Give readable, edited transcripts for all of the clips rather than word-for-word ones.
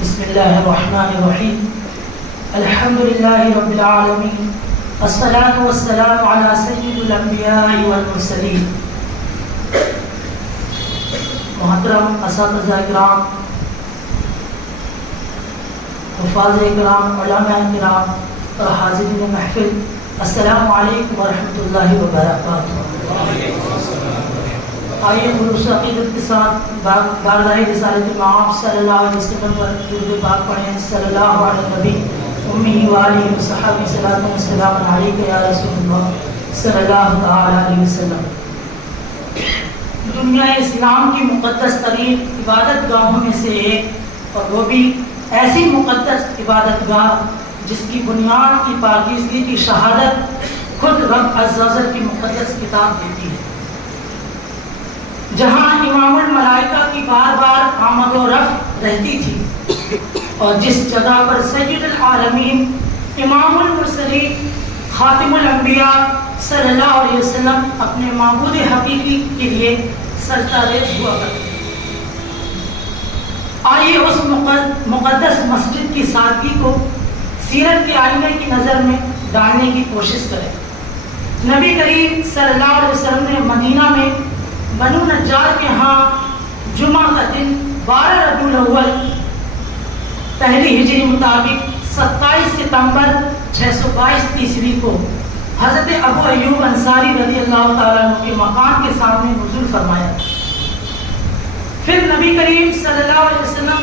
بسم اللہ الرحمن الرحیم الحمد للہ رب العالمین الصلاة والسلام علی سید الانبیاء والمرسلین. محترم اساتذہ کرام، حفاظ کرام، علماء کرام اور حاضرین محفل، السلام علیکم ورحمۃ اللہ وبرکاتہ. آئیے خلوص عقیدت کے ساتھ بارگاہ رسالت مآب صلی اللہ علیہ وسلم پر درود پاک پڑھیں. صلی اللہ علیہ نبی امی و آلہ و صحابہ صلاۃ و سلام علیک یا رسول اللہ صلی اللہ تعالی علیہ وسلم. دنیا اسلام کی مقدس ترین عبادت گاہوں میں سے ایک، اور وہ بھی ایسی مقدس عبادت گاہ جس کی بنیاد کی پاکیزگی کی شہادت خود رب عز و جل کی مقدس کتاب دیتی ہے، جہاں امام الملائکہ کی بار بار آمد و رفت رہتی تھی، اور جس جگہ پر سید العالمین امام المرسلین خاتم الانبیاء صلی اللہ علیہ وسلم اپنے معبود حقیقی کے لیے سجدہ-ریز ہوا کرتے. آئیے اس مقدس مسجد کی سادگی کو سیرت کے آئینے کی نظر میں ڈالنے کی کوشش کریں. نبی کریم صلی اللہ علیہ وسلم نے مدینہ میں بنو نجار کے ہاں جمعہ کا دن 12 ربیع الاول پہلی ہجری مطابق 27 ستمبر 622 عیسوی کو حضرت ابو ایوب انصاری رضی اللہ تعالیٰ عنہ کے مقام کے سامنے نزول فرمایا. پھر نبی کریم صلی اللہ علیہ وسلم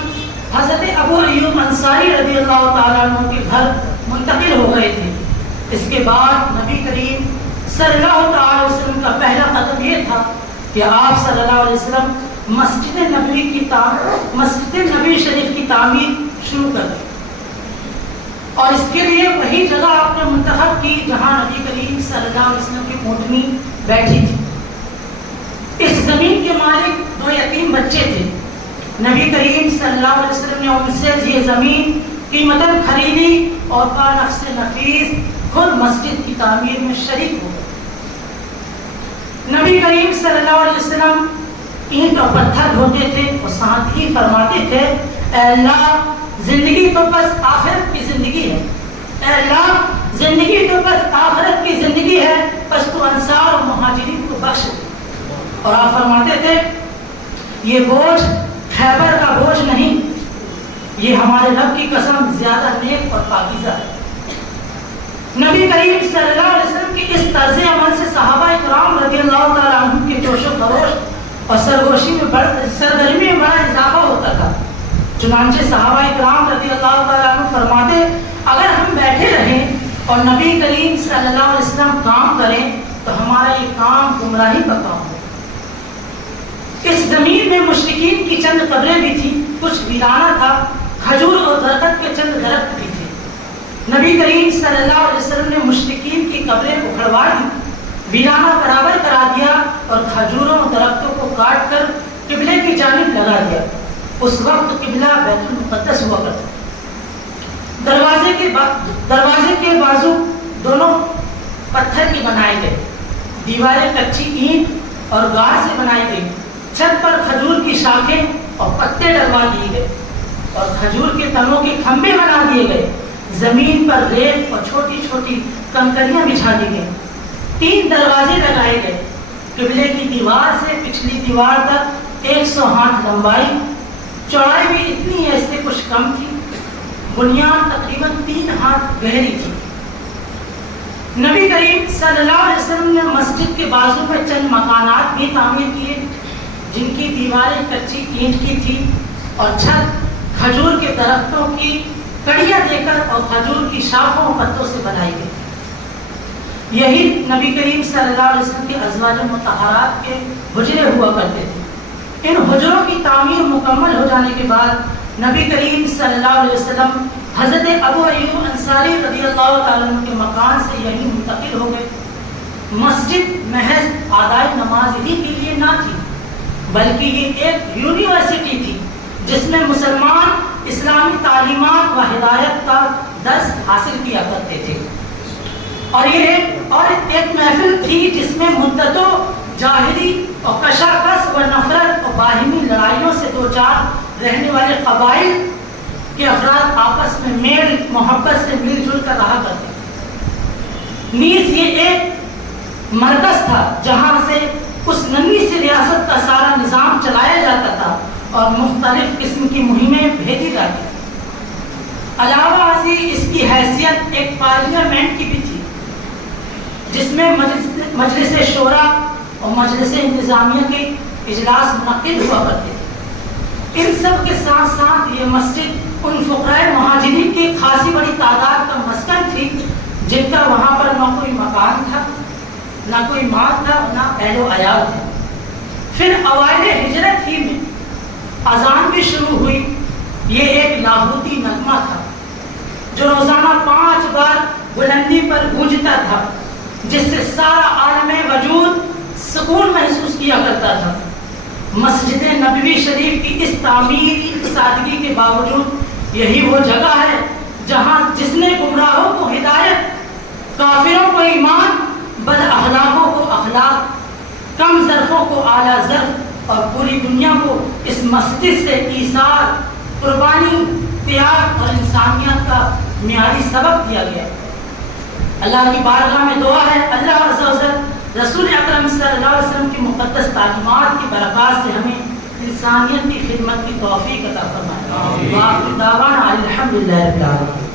حضرت ابو ایوب انصاری رضی اللہ تعالیٰ عنہ کے گھر منتقل ہو گئے تھے. اس کے بعد نبی کریم صلی اللہ تعالیٰ علیہ وسلم کا پہلا قدم یہ تھا کہ آپ صلی اللہ علیہ وسلم مسجد نبی شریف کی تعمیر شروع کر دی، اور اس کے لیے وہی جگہ آپ نے منتخب کی جہاں نبی کریم صلی اللہ علیہ وسلم کی اونٹنی بیٹھی تھی. اس زمین کے مالک 2 یتیم بچے تھے. نبی کریم صلی اللہ علیہ وسلم نے ان سے یہ زمین قیمتاً خریدی اور با نفس نفیس خود مسجد کی تعمیر میں شریک ہو گئے. نبی کریم صلی اللہ علیہ وسلم اینٹ اور پتھر ڈھوتے تھے اور ساتھ ہی فرماتے تھے، اے اللہ زندگی تو بس آخرت کی زندگی ہے، اے اللہ زندگی تو بس آخرت کی زندگی ہے، بس تو انصار اور مہاجرین کو بخش دے. اور آپ فرماتے تھے یہ بوجھ خیبر کا بوجھ نہیں، یہ ہمارے رب کی قسم زیادہ نیک اور پاکیزہ ہے. نبی کریم صلی اللہ علیہ وسلم کی اس طرز عمل سے صحابہ کرام رضی اللہ تعالیٰ عنہ کے جوش و خروش اور سرگرمی میں بڑا اضافہ ہوتا تھا. چنانچہ صحابہ کرام رضی اللہ تعالیٰ عنہ فرماتے، اگر ہم بیٹھے رہیں اور نبی کریم صلی اللہ علیہ وسلم کام کریں تو ہمارا یہ کام گمراہی کا کام ہو. اس زمین میں مشرکین کی چند قبریں بھی تھیں، کچھ ویرانہ تھا، کھجور اور درخت کے چند درخت بھی تھے. نبی کریم صلی اللہ علیہ وسلم نے مشرکین کی قبریں اکھڑوا دی، ویرانہ برابر کرا دیا اور کھجوروں اور درختوں کو کاٹ کر قبلے کی جانب لگا دیا. اس وقت قبلہ بیت المقدس ہوا کرتا. دروازے کے بازو دونوں پتھر کے بنائے گئے، دیواریں کچی اینٹ اور گار سے بنائی گئی. چھت پر کھجور کی شاخیں اور پتے ڈلوا دیے گئے اور کھجور کے تنوں کے کھمبے بنا دیے گئے. زمین پر ریت اور چھوٹی چھوٹی کنکریاں بچھا دی گئی. 3 دروازے لگائے گئے. قبلے کی دیوار سے پچھلی دیوار تک 100 ہاتھ لمبائی، چوڑائی بھی اتنی ہے اس سے کچھ کم تھی. بنیاد تقریباً 3 ہاتھ گہری تھی. نبی کریم صلی اللہ علیہ وسلم نے مسجد کے بازو میں چند مکانات بھی تعمیر کیے جن کی دیواریں کچی اینٹ کی تھی اور چھت کھجور کے درختوں کی کڑیاں دے کر اور کھجور کی شاخوں اور پتوں سے بنائی گئی. یہی نبی کریم صلی اللہ علیہ وسلم کے ازواج مطہرات کے حجرے ہوا کرتے تھے. ان حجروں کی تعمیر مکمل ہو جانے کے بعد نبی کریم صلی اللہ علیہ وسلم حضرت ابو ایوب انصاری رضی اللہ تعالیٰ عنہ کے مکان سے یہیں منتقل ہو گئے. مسجد محض ادائی نماز ہی کے لیے نہ تھی، بلکہ یہ ایک یونیورسٹی تھی جس میں مسلمان اسلامی تعلیمات و ہدایت کا درس حاصل کیا کرتے تھے. اور ایک محفل تھی جس میں مدتوں جاہلی اور کشاکش و نفرت اور باہمی لڑائیوں سے دوچار رہنے والے قبائل کہ افراد آپس میں میل محبت سے مل جل کر رہا کرتے تھے۔ نیز یہ ایک مرکز تھا جہاں سے اس ننھی سی ریاست کا سارا نظام چلایا جاتا تھا اور مختلف قسم کی مہمیں بھیجی جاتی تھیں۔ علاوہ ازیں اس کی حیثیت ایک پارلیمنٹ کی بھی تھی، جس میں مجلس شورا اور مجلس انتظامیہ کے اجلاس منعقد ہوا کرتے تھے۔ ان سب کے ساتھ ساتھ یہ مسجد ان فقراء مہاجرین کی خاصی بڑی تعداد کا مسکن تھی جن کا وہاں پر نہ کوئی مکان تھا، نہ کوئی مال تھا، نہ اہل و عیال تھا۔ پھر اوائل ہجرت ہی میں اذان بھی شروع ہوئی۔ یہ ایک لاہوتی نغمہ تھا جو روزانہ 5 بار بلندی پر گونجتا تھا، جس سے سارا عالم وجود سکون محسوس کیا کرتا تھا۔ مسجد نبوی شریف کی اس تعمیری سادگی کے باوجود یہی وہ جگہ ہے جہاں جس نے گمراہوں کو ہدایت، کافروں کو ایمان، بد اخلاقوں کو اخلاق، کم ظرفوں کو اعلیٰ ظرف اور پوری دنیا کو اس مسجد سے ایثار، قربانی، تیاگ اور انسانیت کا معیاری سبق دیا گیا۔ اللہ کی بارگاہ میں دعا ہے اللہ عز و جل رسول اکرم صلی اللہ علیہ وسلم کی مقدس تعلیمات کی برکات سے ہمیں انسانیت کی خدمت کی توفیق عطا فرمائے۔ وآخر دعوانا الحمدللہ رب العالمین۔